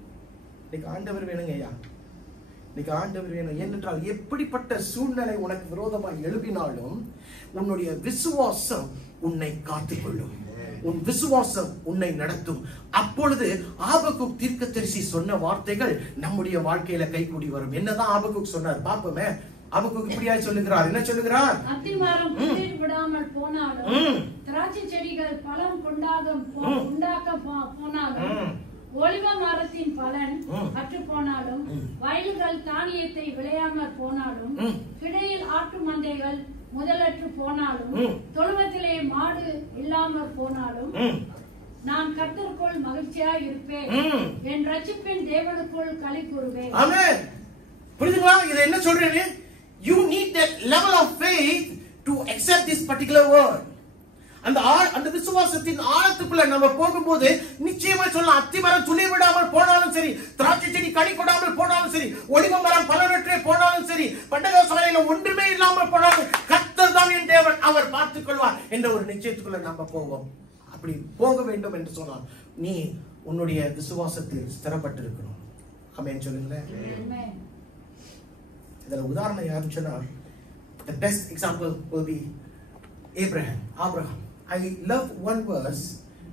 இன்னைக்கு ஆண்டவர் வேணுங்க ஐயா, இன்னைக்கு ஆண்டவர் வேணும். ஏனென்றால் எப்படிப்பட்ட சூழ்நிலை உனக்கு விரோதமாக எழுப்பினாலும் உன்னுடைய விசுவாசம் உன்னை காத்துக்கொள்ளும், உன் விசுவாசம் உன்னை நடத்தும். அப்பொழுது ஆபகுக் தீர்க்கதரிசி சொன்ன வார்த்தைகள் நம்முடைய வாழ்க்கையில கைகூடி வரும். என்னதான் ஆபகுக் சொன்னார் பாப்போமே. ஆபகுக் இப்படியாய் சொல்லுகிறார். என்ன சொல்லுகிறார்? அத்திமரம் புதிர் விடாமல் போனாலும், திராட்சை செடிகள் பழம் உண்டாக்க போனாலும், ஒலிவ மரத்தின் பலன் அற்று போனாலும், வயல்கள் தானியத்தை விளையாமல் போனாலும், கிடையில் ஆட்டு மந்தைகள் முதலற்று போனாலும், தொழுவத்திலே மாடு இல்லாமல் போனாலும், நான் கர்த்தருக்குள் மகிழ்ச்சியாய் இருப்பேன், என் ரட்சிப்பின் தேவனுக்குள் களி கூறுவேன். ஆமென். புரியுதுங்களா? இது என்ன சொல்றேன்னு? You need that level of faith to accept this particular word. அந்த விசுவாசத்தின் ஆழத்துக்குள்ள நம்ம போகும்போது நிச்சயமா சொல்லலாம், அத்திமரம் துளி விடாமல் போனாலும் சரி, திராட்சை செடி கனி கொடாமல் போனாலும் சரி, ஒலிவ மரம் பலனற்றே போனாலும் சரி, பண்டக சாலையில ஒன்றுமே இல்லாமல் போனாலும் கர்த்தர் தான் என் தேவன், அவர் பார்த்துக் கொள்வார் என்ற ஒரு நிச்சயத்துக்குள்ள நம்ம போவோம். அப்படி போக வேண்டும் என்று சொன்னால் நீ உன்னுடைய விசுவாசத்தில் ஸ்திரப்பட்டிருக்கணும். ஆமென் சொல்லுங்களேன். இதுல உதாரணம் யாருன்னு சொன்னால், the best example will be Abraham. I love one verse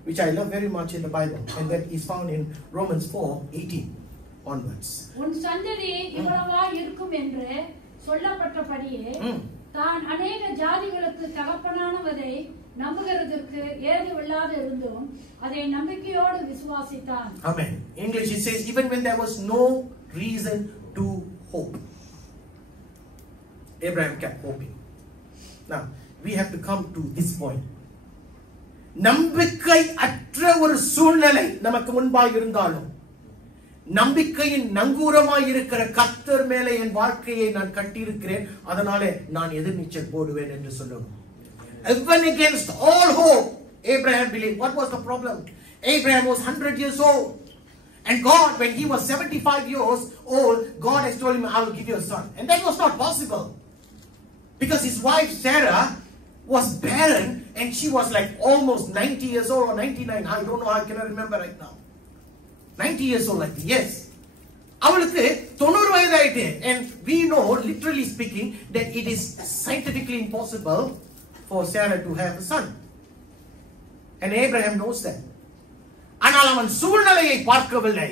which I love very much in the Bible, and that is found in Romans 4:18 onwards. உன் சந்ததி இவ்வளவாய் இருக்கும் என்று சொல்லப்பட்டபடியே தான் அநேக ஜாதிகளுக்கு தகப்பனானவரை நம்புகிறதற்கு ஏதுவில்லாத இருந்தும் அதை நம்பிக்கையோடு விசுவாசித்தான். Amen. In English it says, even when there was no reason to hope, Abraham kept hoping. Now we have to come to this point. நம்பிக்கை அற்ற ஒரு சூழ்நிலை நமக்கு முன்பாக இருந்தாலும், நம்பிக்கையின் நங்கூரமாய் இருக்கிற கர்த்தர் மேலே என் வாழ்க்கையை நான் கட்டியிருக்கிறேன், அதனாலே நான் எதிர்நீச்சல் போடுவேன் என்று சொல்லணும். Even against all hope, Abraham believed. What was the problem? Abraham was 100 years old, and God, when he was 75 years old, God has told him, I will give you a son. And that was not possible, because his wife Sarah was barren, and she was like almost 90 years old or 99. I don't know, I cannot remember right now. 90 years old, like, yes. அவளுக்கு 90 வயது ஆயிட்டு. And we know, literally speaking, that it is scientifically impossible for Sarah to have a son. And Abraham knows that. ஆனால் அவன் சூழ்நிலையை பார்க்கவில்லை.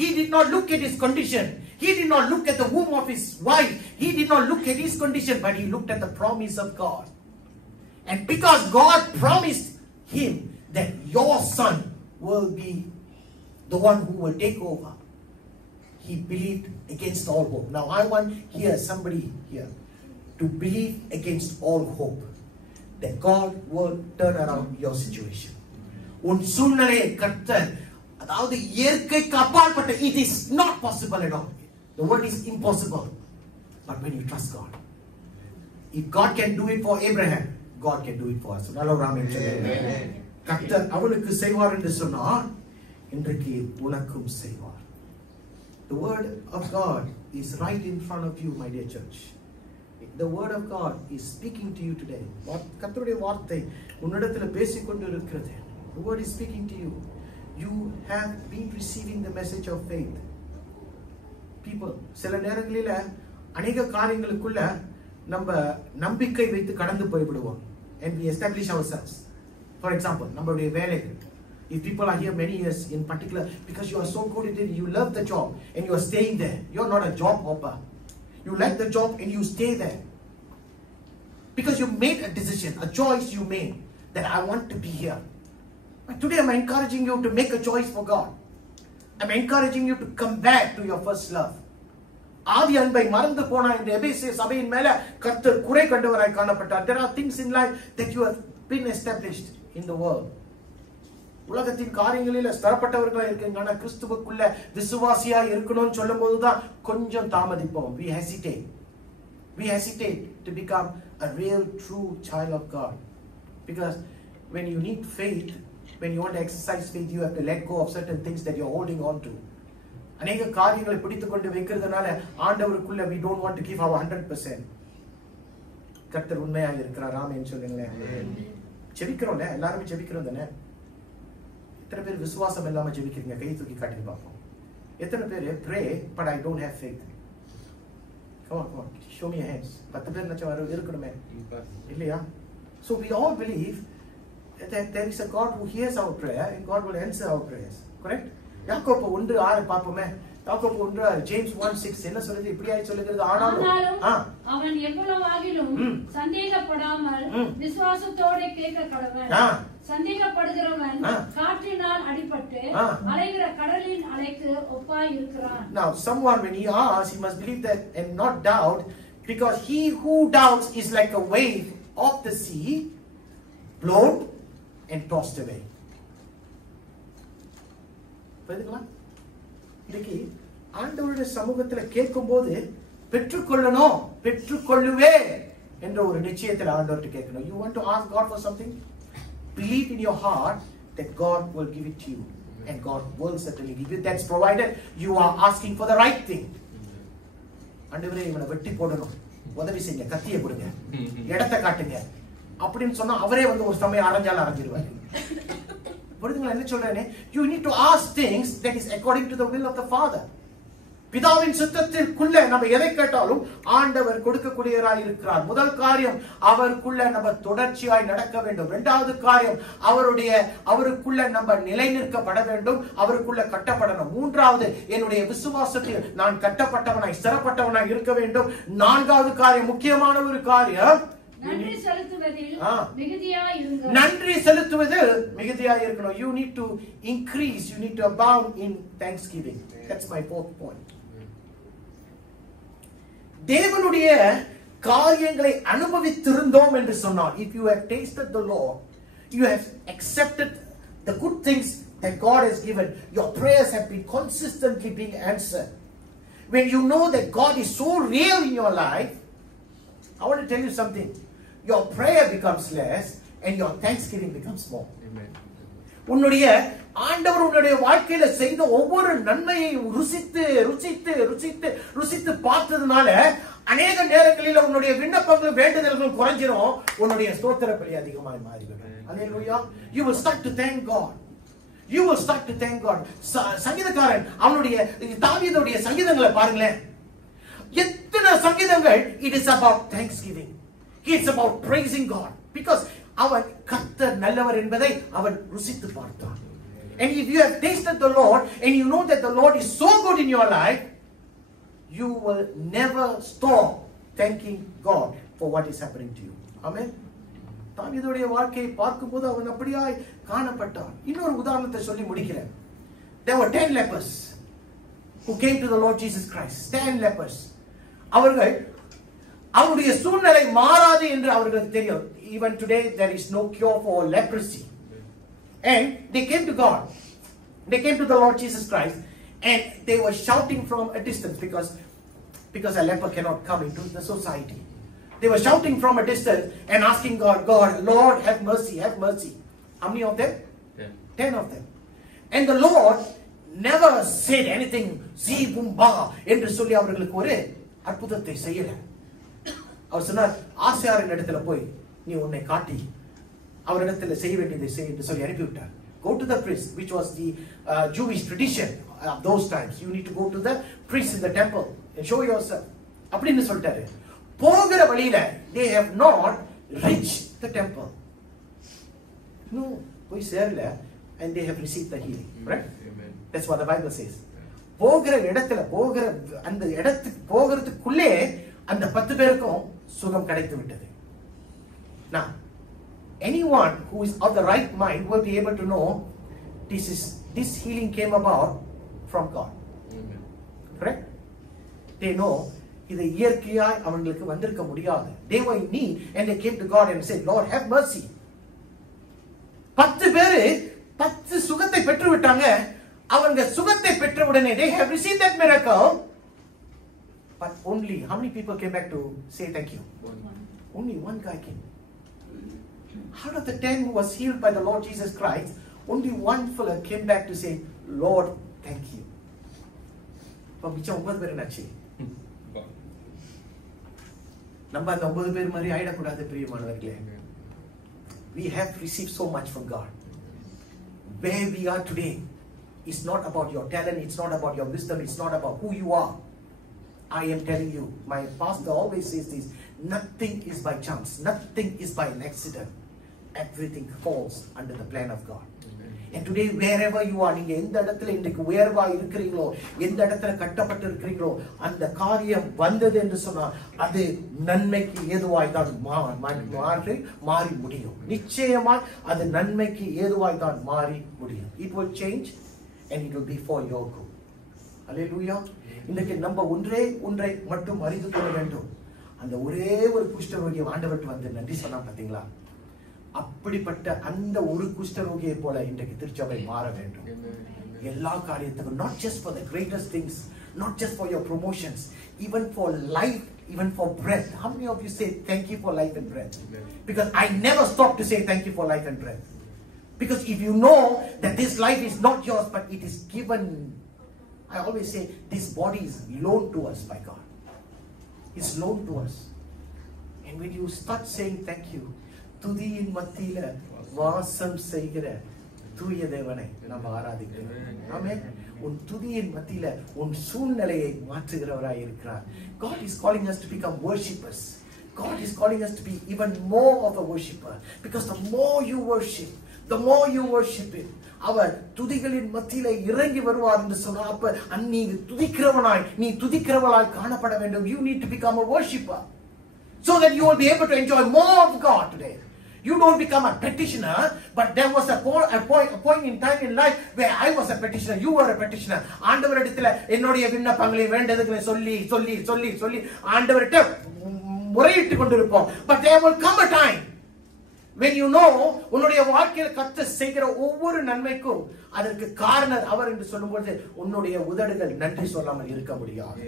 He did not look at his condition. He did not look at the womb of his wife. He did not look at his condition, but he looked at the promise of God. And because God promised him that your son will be the one who will take over, he believed against all hope. Now I want somebody here to believe against all hope that God will turn around your situation. உன் சூழ்நிலையை கர்த்தர், அதாவது இயற்கைக்கு அப்பாற்பட்ட, it is not possible at all. The word is impossible. But when you trust God, if God can do it for Abraham, God can do it for us. கர்த்தர் அவனுக்கு செய்வார் என்று சொன்னார், இன்றைக்கு உனக்கும் செய்வார். The word of God is right in front of you, my dear church. The word of God is speaking to you today. கர்த்தருடைய வார்த்தை உன்னிடத்தில் பேசிக்கொண்டு இருக்கிறது. The word is speaking to you. You have been receiving the message of faith. People, சில நேரங்களில அநேக காரியங்களுக்குள்ள நம்ம நம்பிக்கை வைத்து கடந்து போய்விடுவோம். And we establish ourselves. For example, நம்மளுடைய வேலை. If people are here many years in particular, because you are so good at it, you love the job and you are staying there. You are not a job hopper. You like the job and you stay there. Because you made a decision, a choice you made, that I want to be here. But today I'm encouraging you to make a choice for God. I'm encouraging you to come back to your first love. ஆதி அன்பை மறந்து போனா இந்த எபேசிய சபையின் மேல கர்த்தர் குறை கண்டவராய் காணப்பட்டார். There are things in life that you have been established in the world. உலகத்தின் காரியங்களில் ஸ்திரப்பட்டவர்களா இருக்கீங்க. ஆனா கிறிஸ்துவுக்குள்ள விசுவாசியா இருக்கணும்னு சொல்லும்போது தான் கொஞ்சம் தாமதிப்போம். We hesitate to become a real true child of God. Because when you need faith, when you want to exercise faith, you have to let go of certain things that you're holding on to. அநேக காரியங்களை பிடித்துக்கொண்டு வைக்கிறதுனால ஆண்டவருக்குள்ள we don't want to give our 100%. கர்த்தர் உண்மையாக இருக்கிறார். ஆமென் சொல்லுங்களேன். ஜெபிக்கிறோம்ல, எல்லாரும் ஜெபிக்கிறோம் தானே. எத்தனை பேர் விசுவாசம் இல்லாம ஜெபிக்கிறீங்க? கை தூக்கி காட்டி பார்ப்போம். எத்தனை பேர் pray but I don't have faith? Come on, show me your hands. 10 பேர் நச்ச வர இருக்கணுமே இல்லையா? So we all believe that there is a God who hears our prayer and God will answer our prayers. Correct? யாக்கோபு 1:6 பாப்போமே. யாக்கோபு 1 James 1:6 என்ன சொல்லுது? இப்படியாய் சொல்லுகிறது. ஆனாலும் அவன் எவ்வளவாகிலும் சந்தேகப்படாமல் விசுவாசத்தோட கேட்க கடவன். சந்தேகப்படுகிறவன் காற்றினால் அடிபட்டு அலைகிற கடலின் அலைக்கு ஒப்பாய் இருக்கிறான். Now someone when he asks, he must believe that and not doubt, because he who doubts is like a wave of the sea, blown and tossed away. புரியுதுங்களா? இன்னைக்கு ஆண்டவருடைய சமூகத்துல கேட்கும்போது பெற்றுக்கொள்ளணும், பெற்றுக்கொள்ளுவே என்ற ஒரு நிச்சயத்தில் ஆண்டவர்கிட்ட கேட்கணும். You want to ask God for something? Believe in your heart that God will give it to you, and God will certainly give it. That's provided you are asking for the right thing. ஆண்டவரே இவனை வெட்டி போடணும், உதவி செய்யுங்க, கத்தியை கொடுங்க, இடத்தை காட்டுங்க அப்படின்னு சொன்னா அவரே வந்து ஒரு சமயம் அரைஞ்சாலும் அரைஞ்சிருவாரு. புரியுதுங்களா என்ன சொல்றேன்னு? You need to ask things that is according to the will of the Father. பிதாவின் சித்தத்திற்குள்ள நம்ம எதை கேட்டாலும் ஆண்டவர் கொடுக்கக்கூடியவராய் இருக்கிறார். முதல் காரியம் அவருக்குள்ள நம்ம தொடர்ச்சியாய் நடக்க வேண்டும். இரண்டாவது காரியம் அவருக்குள்ள நம்ம நிலை நிற்கப்பட வேண்டும், அவருக்குள்ள கட்டப்படணும். மூன்றாவது என்னுடைய விசுவாசத்தில் நான் கட்டப்பட்டவனாய் ஸ்திரப்பட்டவனாய் இருக்க வேண்டும். நான்காவது காரியம், முக்கியமான ஒரு காரியம், நன்றி செலுத்துவதில் மிகுதியாய் இருக்கணும். You need to increase, you need to abound in thanksgiving. That's my fourth point. தேவனுடைய காரியங்களை அனுபவித்திருந்தோம் என்று சொன்னால், if you have tasted the Lord, you have accepted the good things that God has given, your prayers have been consistently being answered. When you know that God is so real in your life, I want to tell you something. Your prayer becomes less and your thanksgiving becomes more. Amen. உன்னுடைய ஆண்டவர் உன்னுடைய வாழ்க்கையில செய்த ஒவ்வொரு நன்மையையும் ருசித்து ருசித்து ருசித்து ருசித்து பார்த்ததுனால அநேக நேரங்களில் உன்னுடைய விண்ணப்பங்களும் வேண்டுதல்களும் குறைஞ்சிரும், உன்னுடைய ஸ்தோத்திர பலி அதிகமாய் மாறிவிடும். அல்லேலூயா. You will start to thank God. You will start to thank God. சங்கீதக்காரன் அவனுடைய தாவீதுடைய சங்கீதங்களை பாருங்களேன். எத்தனை சங்கீதங்கள் it is about thanksgiving. It's about praising God because அவன் கர்த்தர் நல்லவர் என்பதை அவன் ருசித்து பார்த்தான். And if you have tasted the Lord and you know that the Lord is so good in your life, you will never stop thanking God for what is happening to you. Amen. தாவீதுடைய வாழ்க்கையை பார்க்கும்போது அவன் அப்படியாய் காணப்பட்டான். இன்னொரு உதாரணத்தை சொல்லி முடிக்கிறேன். There were 10 lepers who came to the Lord Jesus Christ. 10 lepers. அவர்கள் அவருடைய சூழ்நிலை மாறாது என்று அவர்களுக்கு தெரியும். Even today there is no cure for leprosy. And they came to God. They came to the Lord Jesus Christ and they were shouting from a distance because a leper cannot come into the society. They were shouting from a distance and asking God, Lord, have mercy, have mercy. How many of them? 10 of them. And the Lord never said anything, see boom ba என்று சொல்லி அவர்களுக்கு ஒரு அற்புதத்தை செய்யல. அவர் சொன்னார், ஆசாரியன் இடத்துல போய் நீ உன்னை காட்டி அவரிடத்துல செய்ய வேண்டியதை செய் என்று சொல்லி அனுப்பிவிட்டார். Go to the priest, which was the Jewish tradition of those times. You need to go to the priest in the temple and show yourself. அப்படின்னு சொல்லிட்டாரு. போகிற வழியில they have not reached the temple. No, போய் சேரல and they have received the healing. Right? Amen. That's what the Bible says. போகிற இடத்துல அந்த இடத்துக்கு போகிறதுக்குள்ளே அந்த 10 பேருக்கும் சுகம் கிடைத்து விட்டது. Now, anyone who is of the right mind will be able to know this healing came about from God. Correct? They know இது இயற்கையாய் அவங்களுக்கு வந்திருக்க முடியாது. They were in need and they came to God and said, Lord, have mercy. 10 பேரு 10 சுகத்தை பெற்று விட்டாங்க. அவங்க சுகத்தை பெற்ற உடனே they have received that miracle, but only how many people came back to say thank you? Only one guy came. Out of the 10 who was healed by the Lord Jesus Christ, only one fellow came back to say, Lord, thank you. இப்ப மிச்சம் 9 பேர் என்னாச்சு? நம்ம அந்த 9 பேர் மாதிரி ஆயிடக்கூடாது பிரியமானவர்களே. We have received so much from God. Where we are today is not about your talent, it's not about your wisdom, it's not about who you are. I am telling you, my pastor always says this, nothing is by chance, nothing is by an accident. Everything falls under the plan of God. And today, wherever you are, நீங்க எந்த இடத்துல இன்றைக்கு உயர்வா இருக்கிறீங்களோ, எந்த இடத்துல கட்டப்பட்டு இருக்கிறீங்களோ, அந்த காரியம் வந்தது என்று சொன்னால் அது நன்மைக்கு ஏதுவாய் தான் மாறி முடியும். நிச்சயமாய் அது நன்மைக்கு ஏதுவாய் தான் மாறி முடியும். It will change and it will be for your good. Hallelujah. இன்னைக்கு நம்ம ஒன்றை மட்டும் அறிந்து கொள்ள வேண்டும். அந்த ஒரே ஒரு குஷ்டரோகியை ஆண்டவர்கிட்ட வந்து நன்றி சொன்னா பாத்தீங்களா, அப்படிப்பட்ட அந்த ஒரு குஷ்டரோகியை போல இன்றைக்கு திருச்சபை மாற வேண்டும். எல்லா காரியத்துக்கும், not just for the greatest things, not just for your promotions, even for life, even for breath. How many of you say thank you for life and breath? Because I never stop to say thank you for life and breath. Because if you know that this life is not yours but it is given, I always say this body is loaned to us by God. It's loaned to us. And when you start saying thank you, துதியின் மத்தியில வாசம் செய்கிற தூய தேவனை நாம் ஆராதிக்கிறோம். ஆமென். உன் துதியின் மத்தியில உன் சூழ்நிலையை மாற்றுகிறவராய் இருக்கிறார். God is calling us to become worshippers. God is calling us to be even more of a worshipper, because the more you worship, the more you worship him, அவர் துதிகளின் மத்தியில இறங்கி வருவார் என்று சொன்னா, அப்ப நீ துதிக்கிறவனாய், நீ துதிக்கிறவளாய் காணப்பட வேண்டும். You need to become a worshipper so that you will be able to enjoy more of God today. You don't become a petitioner, but there was a point in time in life where I was a petitioner, you were a petitioner. ஆண்டவரிடத்துல என்னுடைய விண்ணப்பங்களை வேண்டதுகளை சொல்லி சொல்லி சொல்லி சொல்லி ஆண்டவரிட்ட முறையிட்டு கொண்டிருப்போம். But there will come a time when you know உன்னுடைய வாழ்க்கையில் கர்த்தர் செய்கிற ஒவ்வொரு நன்மைக்கும் அதற்கு காரணர் அவர் என்று சொல்லும்போது உன்னுடைய உதடுகள் நன்றி சொல்லாமல் இருக்க முடியாது.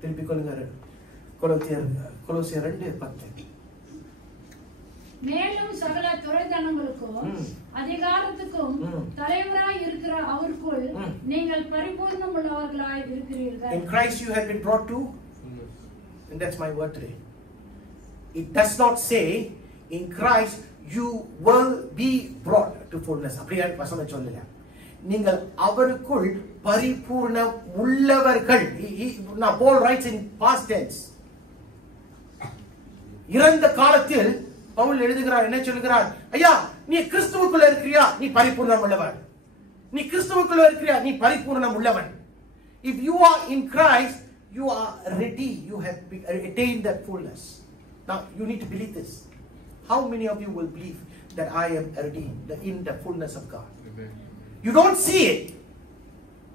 திருப்பிக் கொள்ளுங்க கொலோசியர் 2:10. மேலும் சகல துரைத்தனங்களுக்கும் அதிகாரத்துக்கும் தலைவராய் இருக்கிற அவருக்குள் நீங்கள் பரிபூர்ணம் உள்ளவர்களாய் இருக்கிறீர்கள். In Christ you have been brought to, and that's my word today. It does not say in Christ you will be brought to fullness. அப்படியே வசனம் சொல்லல. நீங்கள் அவருக்குள் பரிபூர்ணம் உள்ளவர்கள். Now Paul writes in past tense. இறந்த காலத்தில் பவுல் எழுதுகிறார், என்ன சொல்கிறார்? ஐயா, நீ கிறிஸ்துவுக்குள்ள இருக்கிறியா, நீ பரிபூர்ணம் உள்ளவன். நீ கிறிஸ்துவுக்குள்ள இருக்கிறியா, நீ பரிபூர்ணம் உள்ளவன். If you are in Christ, you are ready, you have attained that fullness. Now you need to believe this. How many of you will believe that I am ready in the fullness of God? You don't see it.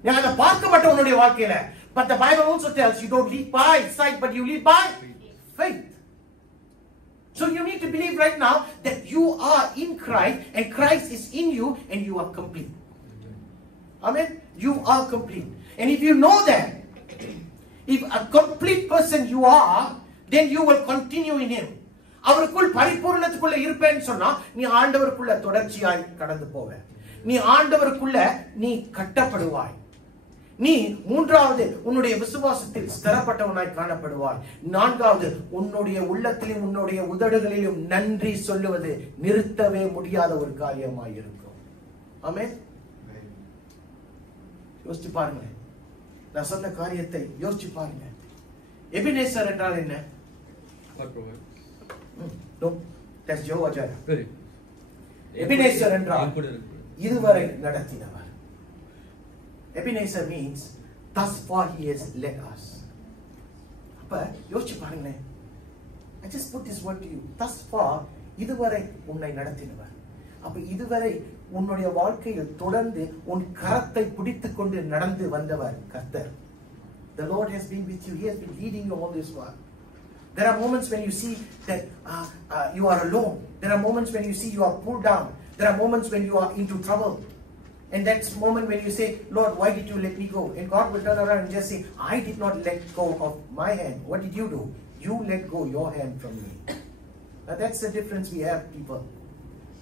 நீ அதை பார்க்கப்பட்ட உன்னுடைய வாழ்க்கையில, but the Bible also tells you don't live by sight but you live by faith. So you need to believe right now that you are in Christ and Christ is in you and you are complete. Amen. You are complete. And if you know that, if a complete person you are, then you will continue in him. அவருக்குள் பரிபூர்ணத்துக்குள்ள இருப்பேன்னு சொன்னா நீ ஆண்டவருக்குள்ள தொடர்ச்சியாய் கடந்து போவ. நீ ஆண்டவருக்குள்ள நீ கட்டப்படுவாய். நீ மூன்றாவது உன்னுடைய விசுவாசத்தில் ஸ்திரப்பட்டவனாய் காணப்படுவாய். நான்காவது உன்னுடைய உள்ளத்திலும் உன்னுடைய உதடுகளிலும் நன்றி சொல்லுவது நிறுத்தவே முடியாத ஒரு காரியமாய் இருக்கும். ஆமென். யோசிச்சு பாருங்க, நான் சொன்ன காரியத்தை யோசிச்சு பாருங்க. எபினேசர் என்றால் என்ன? That's Jehovah Jireh. எபினேசர் என்றால் இதுவரை நடத்தினவர். Ebenezer means thus far he has led us. அப்ப யோசிச்சு பாருங்களேன், I just put this word to you. Thus far, இதுவரை உன்னை நடத்தினவர். அப்ப இதுவரை உன்னுடைய வாழ்க்கையில் தொடர்ந்து உன் கரத்தை பிடித்துக் கொண்டு நடந்து வந்தவர் கர்த்தர். The Lord has been with you. He has been leading you all this while. There are moments when you see that you are alone. There are moments when you see you are pulled down. There are moments when you are into trouble. And that's the moment when you say, Lord, why did you let me go? And God will turn around and just say, I did not let go of my hand. What did you do? You let go your hand from me. Now that's the difference we have, people.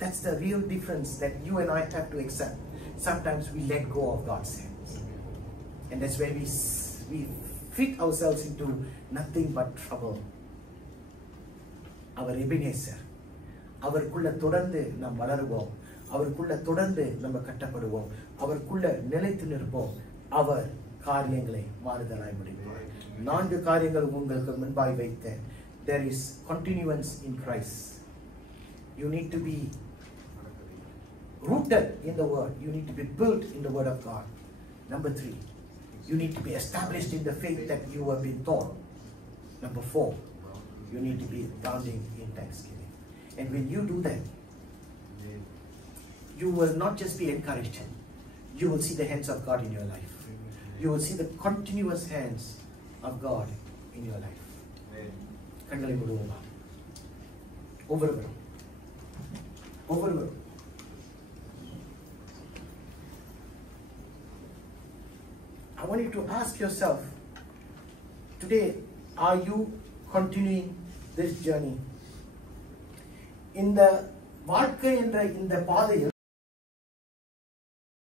That's the real difference that you and I have to accept. Sometimes we let go of God's hands. And that's where we fit ourselves into nothing but trouble. Our Ebenezer. அவருக்குள்ள தொடர்ந்து நாம் வளருவோம். அவருக்குள்ள தொடர்ந்து நம்ம கட்டப்படுவோம். அவருக்குள்ள நிலைத்து நிற்போம். அவர் காரியங்களை மாறுதலாய் முடிப்பார். 4 காரியங்கள் உங்களுக்கு முன்பாய் வைத்தேன். There is continuance in Christ. You need to be rooted in the word. You need to be built in the word of God. Number 3, you need to be established in the faith that you have been taught. Number 4, you need to be abounding in thanksgiving. And when you do that, you will not just be encouraged. You will see the hands of God in your life. You will see the continuous hands of God in your life. கண்களை மூடுவோமா? ஒவ்வொருவரும் I want you to ask yourself today, are you continuing this journey? இந்த வாழ்க்கை என்ற இந்த பாதையில்